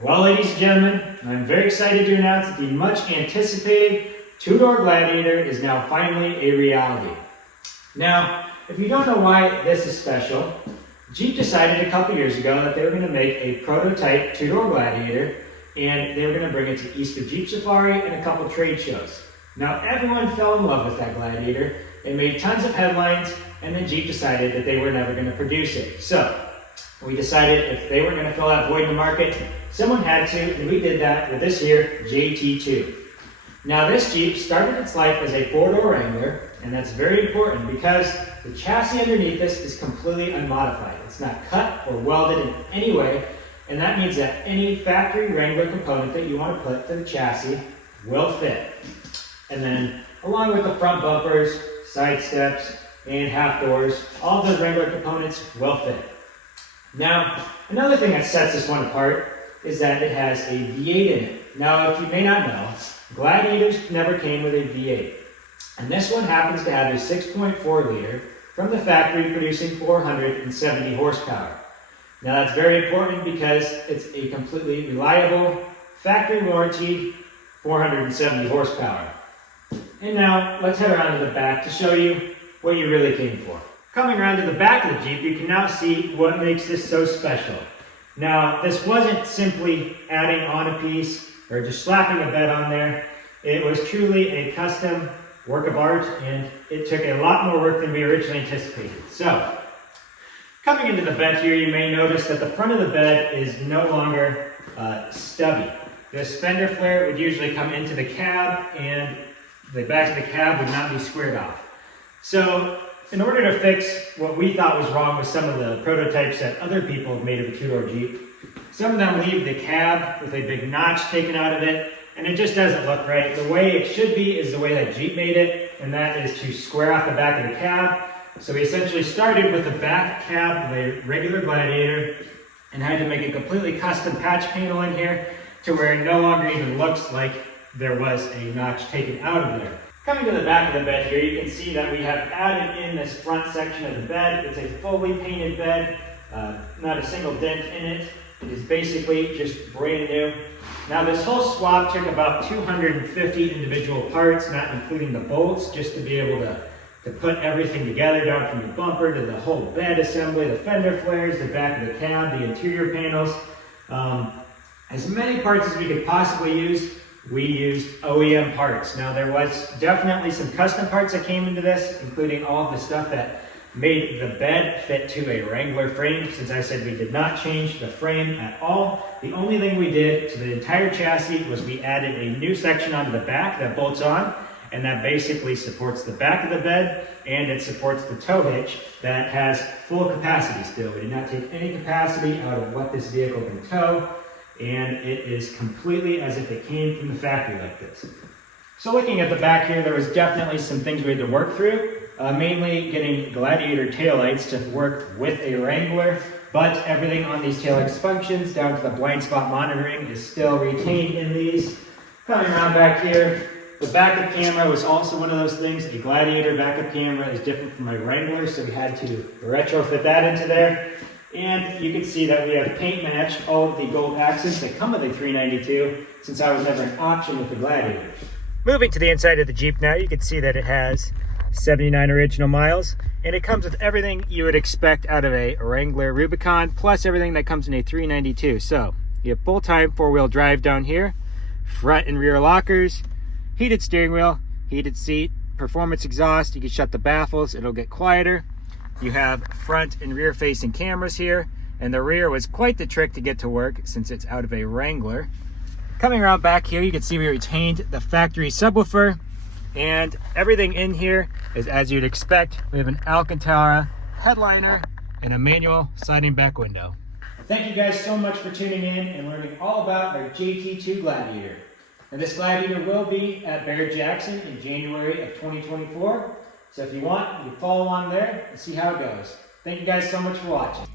Well, ladies and gentlemen, I'm very excited to announce that the much anticipated two-door Gladiator is now finally a reality. Now, if you don't know why this is special, Jeep decided a couple years ago that they were going to make a prototype two-door Gladiator, and they were going to bring it to Easter Jeep Safari and a couple trade shows. Now, everyone fell in love with that Gladiator. It made tons of headlines, and then Jeep decided that they were never going to produce it. So, we decided if they were going to fill that void in the market, someone had to, and we did that with this here JT2. Now, this Jeep started its life as a four-door Wrangler, and that's very important because the chassis underneath this is completely unmodified. It's not cut or welded in any way, and that means that any factory Wrangler component that you want to put for the chassis will fit. And then, along with the front bumpers, side steps, and half doors, all of those Wrangler components will fit. Now, another thing that sets this one apart is that it has a V8 in it. Now, if you may not know, Gladiators never came with a V8. And this one happens to have a 6.4 liter from the factory producing 470 horsepower. Now, that's very important because it's a completely reliable, factory warranted 470 horsepower. And now, let's head around to the back to show you what you really came for. Coming around to the back of the Jeep, you can now see what makes this so special. Now, this wasn't simply adding on a piece or just slapping a bed on there. It was truly a custom work of art, and it took a lot more work than we originally anticipated. So, coming into the bed here, you may notice that the front of the bed is no longer stubby. This fender flare would usually come into the cab, and the back of the cab would not be squared off. So, in order to fix what we thought was wrong with some of the prototypes that other people have made of a two-door Jeep, some of them leave the cab with a big notch taken out of it, and it just doesn't look right. The way it should be is the way that Jeep made it, and that is to square off the back of the cab. So we essentially started with the back cab of a regular Gladiator and had to make a completely custom patch panel in here to where it no longer even looks like there was a notch taken out of there. Coming to the back of the bed here, you can see that we have added in this front section of the bed. It's a fully painted bed, not a single dent in it. It is basically just brand new. Now, this whole swap took about 250 individual parts, not including the bolts, just to be able to put everything together, down from the bumper to the whole bed assembly, the fender flares, the back of the cab, the interior panels. As many parts as we could possibly use, we used OEM parts. Now, there was definitely some custom parts that came into this, including all of the stuff that made the bed fit to a Wrangler frame. Since I said we did not change the frame at all, the only thing we did to the entire chassis was we added a new section onto the back that bolts on, and that basically supports the back of the bed, and it supports the tow hitch that has full capacity still. We did not take any capacity out of what this vehicle can tow, and it is completely as if it came from the factory like this. So looking at the back here, there was definitely some things we had to work through, mainly getting Gladiator taillights to work with a Wrangler, but everything on these taillights functions, down to the blind spot monitoring, is still retained in these. Coming around back here, the backup camera was also one of those things. A Gladiator backup camera is different from a Wrangler, so we had to retrofit that into there. And you can see that we have paint matched all of the gold accents that come with a 392, since I was never an option with the Gladiators. Moving to the inside of the Jeep now, you can see that it has 79 original miles, and it comes with everything you would expect out of a Wrangler Rubicon, plus everything that comes in a 392. So, you have full-time four-wheel drive down here, front and rear lockers, heated steering wheel, heated seat, performance exhaust. You can shut the baffles, it'll get quieter. You have front and rear facing cameras here, and the rear was quite the trick to get to work since it's out of a Wrangler. Coming around back here, you can see we retained the factory subwoofer, and everything in here is as you'd expect. We have an Alcantara headliner and a manual sliding back window. Thank you guys so much for tuning in and learning all about our JT2 Gladiator. And this Gladiator will be at Barrett-Jackson in January of 2024. So if you want, you can follow along there and see how it goes. Thank you guys so much for watching.